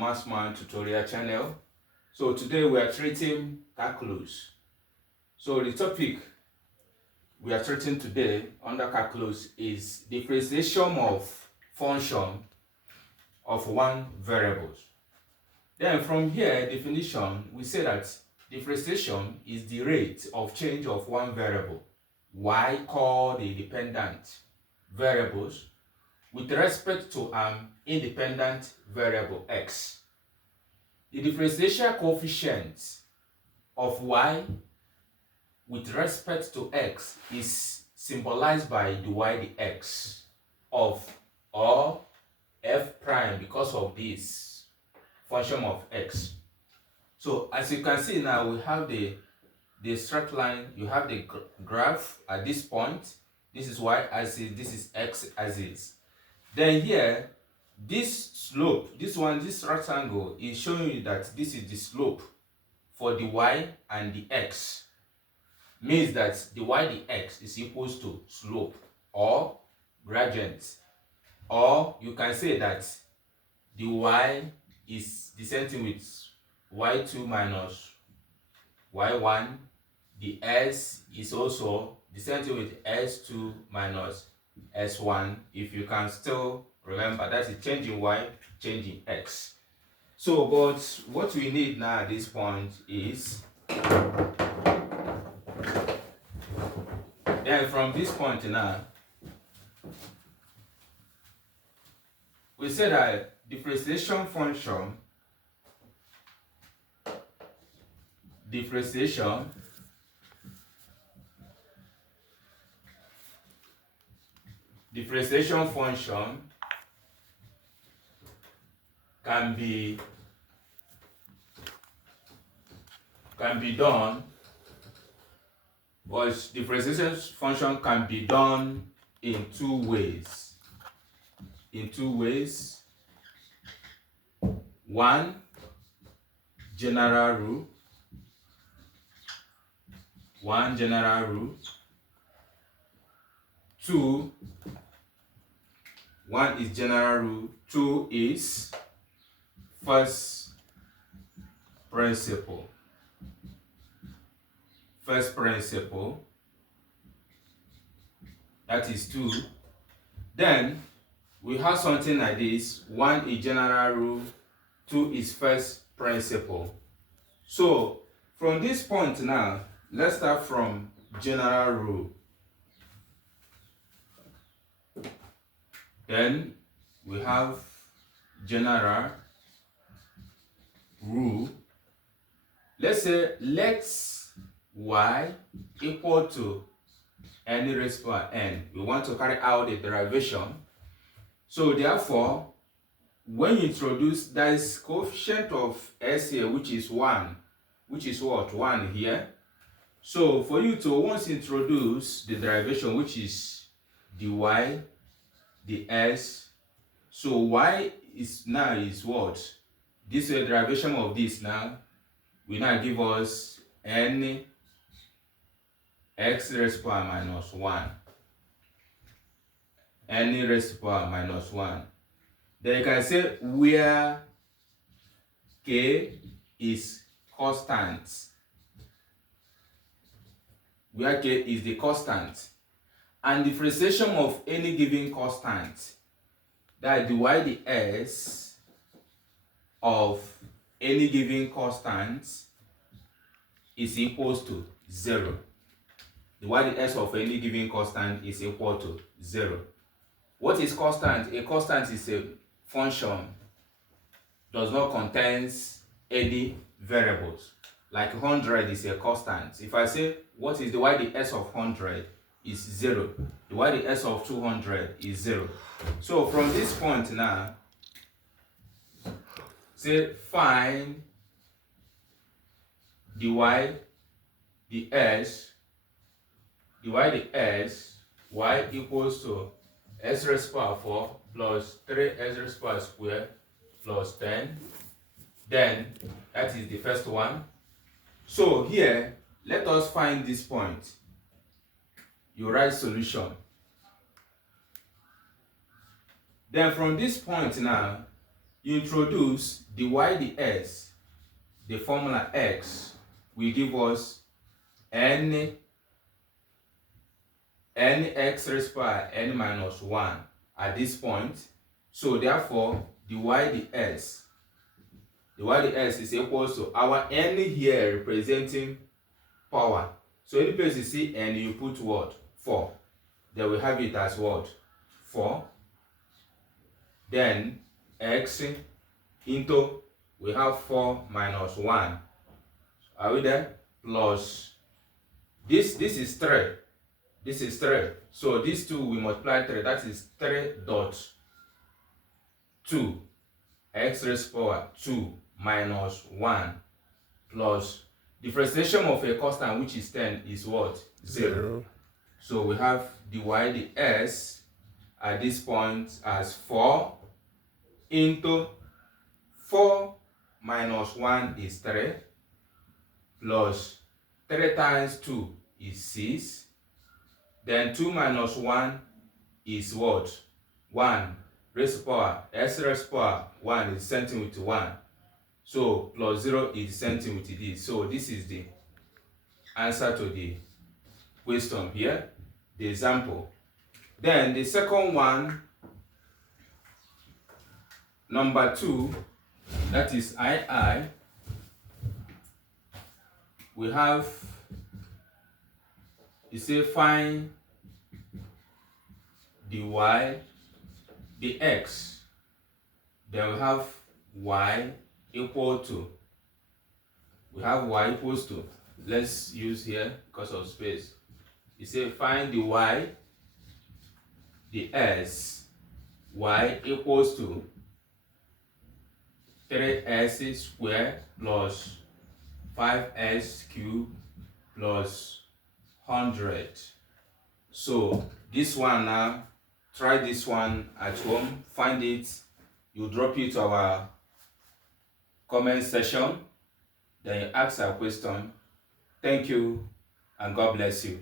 Mathman tutorial channel. So today we are treating calculus. So the topic we are treating today under calculus is differentiation of function of one variable. Then from here, definition, we say that differentiation is the rate of change of one variable, y called the dependent variables, with respect to an independent variable x. The differential coefficient of y with respect to x is symbolized by the y dx of or f prime because of this function of x. So as you can see now, we have the straight line, you have the graph at this point. This is y axis, this is x axis. Then here, this slope, this rectangle is showing you that this is the slope for the y and the x. Means that the y dx is equals to slope or gradient. Or you can say that the y is the same thing with y2 minus y1. The s is also the same thing with s2 minus s1. If you can still remember, that's a change in y, change in x. So, but what we need now at this point is, then from this point now, we say that differentiation function, differentiation function can be done, but differentiation function can be done in two ways. One, general rule. Two, one is general rule, two is first principle. That is two. Then we have something like this. One is general rule, two is first principle. So from this point now, let's start from general rule. Then we have general rule. Let's say let y equal to n raised to power n. We want to carry out the derivation. So therefore, when you introduce, there is coefficient of s here, which is 1, which is what? 1 here. So for you to once introduce the derivation, which is dy, ds, so y is now is what? This derivation of this now will now give us n x raised to power minus 1. N raised to power minus 1. Then you can say where k is constant. Where k is the constant. And differentiation of any given constant, that dy ds of any given constant is equals to 0. The y ds of any given constant is equal to 0. What is constant? A constant is a function does not contain any variables. Like 100 is a constant. If I say what is the y ds of 100 is 0. The y ds of 200 is 0. So from this point now, say find dy ds y equals to s raised to power 4 plus 3s raised to power square plus 10. Then that is the first one. So here, let us find this point. You write solution. Then from this point now, you introduce the y dx, the formula x will give us n x raised to power n minus 1 at this point. So therefore, the y dx is equals to our n here representing power. So any place you see n, you put what? 4. Then we have it as what? 4. Then x into, we have 4 minus 1. Are we there? Plus, this is 3. This is 3. So these two we multiply 3. That is 3.2. X raised to power 2 minus 1 plus differentiation of a constant, which is 10, is what? 0. So we have the y dx at this point as 4 into 4 minus 1 is 3 plus 3 times 2 is 6. Then 2 minus 1 is what? 1 raised to power, x raised to power 1 is sent in with 1. So plus 0 is sent in with this. So this is the answer to the question here, the example. Then the second one, number 2, that is II. We have, you say find the y, the x. Then we have y equal to, let's use here because of space. You say find the y, the s, y equals to 3s squared plus 5s cubed plus 100. So this one now, try this one at home, find it, you drop it to our comment section, then you ask a question. Thank you and God bless you.